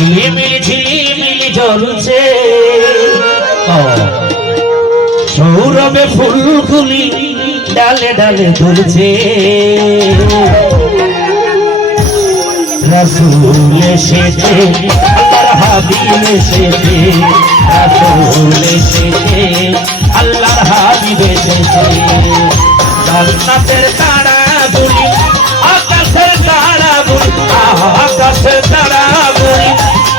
ঝিলিমিলি জ্বলছে সৌরভে ফুলগুলি ডালে ডালে ধরছে রাসূল এসেছে আল্লাহর হাবিব এসেছে রাসূল এসেছে আল্লাহর হাবিব এসেছে জান্নাতের তারাগুলি আকাশের তারাগুলি আকাশের তারাগুলি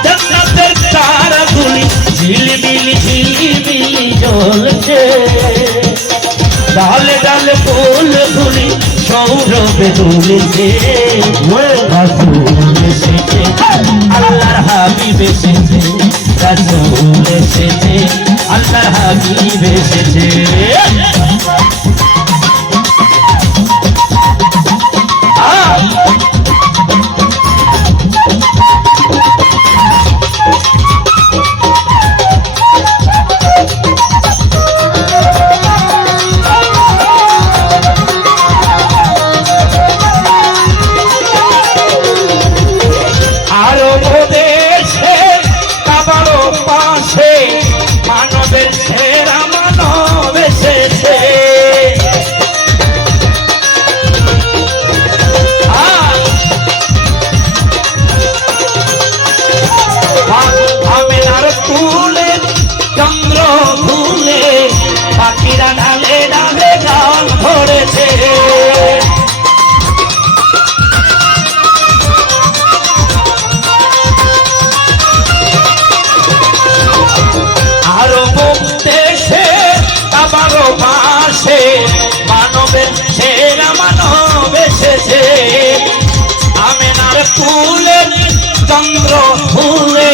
জান্নাতের তারাগুলি ঝিলিমিলি জ্বলছে ডালে ডালে ফুলগুলি সৌরভে দুলছে রাসূল এসেছে আল্লাহর হাবিব এসেছে রাসূল এসেছে আল্লাহর হাবিব এসেছে মানবের সেরা মানব এসেছে আমেনার কুলে চন্দ্র ফুলে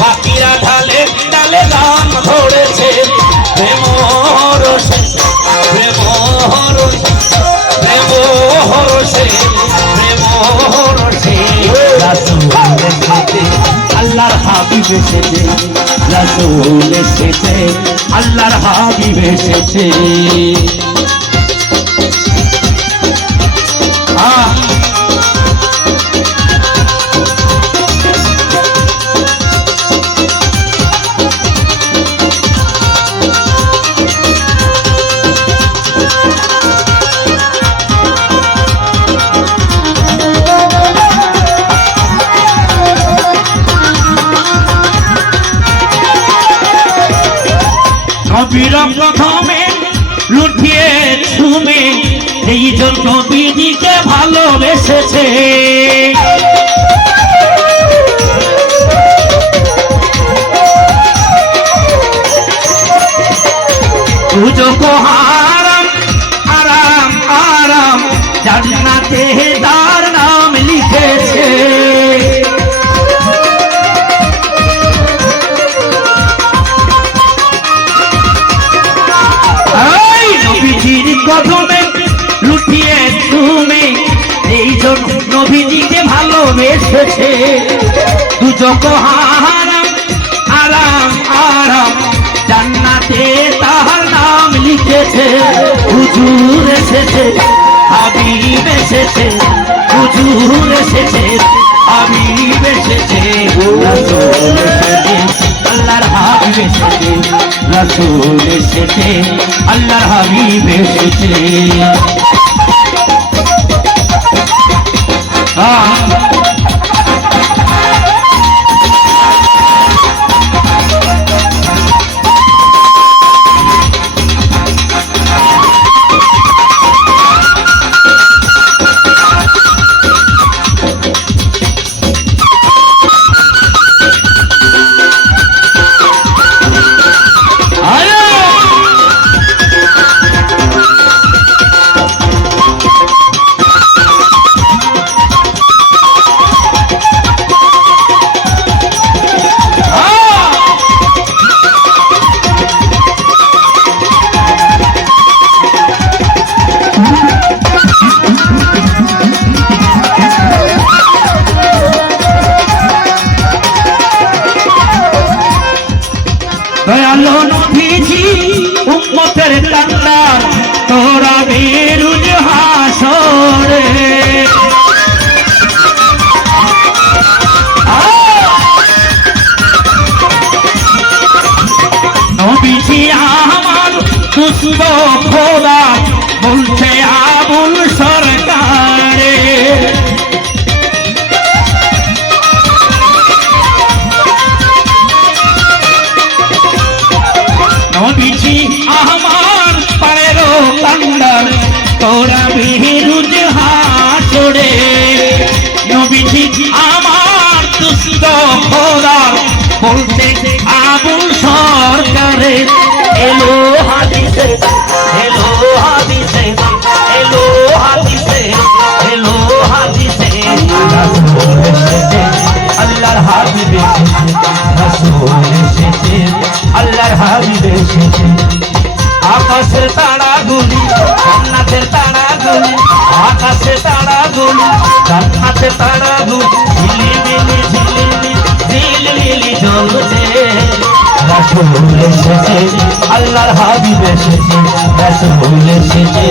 পাখিরা ঢালে ডালে গান ধরেছে প্রেম রসে প্রেম রসে প্রেম রসে প্রেম রসে রাসূল এসেছে আল্লাহর হাবিব এসেছে রাসূল এসেছে আল্লাহর হাবিব এসেছে নবীরা প্রথমে লুটিয়ে ছুমে এই জন্য নবীজিকে ভালোবেসেছে দুজো হারাম আরাম আরাম জান্নাতে তার নাম লিখেছে কদমে লুটিয়ে তুমি এই জন্য নবীজিকে ভালোবেসেছে দুজক হারাম আরাম আরাম জান্নাতে তাহার নাম লিখেছে হুজুর এসেছে হাবিব এসেছে হুজুর এসেছে হাবিব এসেছে রাসূল এসেছে আল্লাহর হাবিব এসেছে রাসূল এসেছে আল্লাহর হাবিব এসেছে দয়ালো নবীজি উম্মতের কান্নার তোরা বেরুজ হাসরে দুষ্ট খোদা বলছে আবুল সরকারে নবীজি আমার পায়ের কান্দার তোরা বিরুদ্ধ হাসরে নবীজি আমার দুষ্ট খোদা বলতে আবুল সরকারে এলো হাদিসে এলো হাদিসে এলো হাদিসে এলো হাদিসে রাসূল এসেছে আল্লাহর হাবিব এসেছে রাসূল এসেছে আল্লাহর হাবিব এসেছে আকাশের তারাগুলি জান্নাতের তারাগুলি আকাশের তারাগুলি জান্নাতের তারাগুলি ঝিলিমিলি ঝিলিমিলি ঝিলিমিলি জ্বলছে রাসূল এসেছে আল্লাহর হাবিব এসেছে রাসূল এসেছে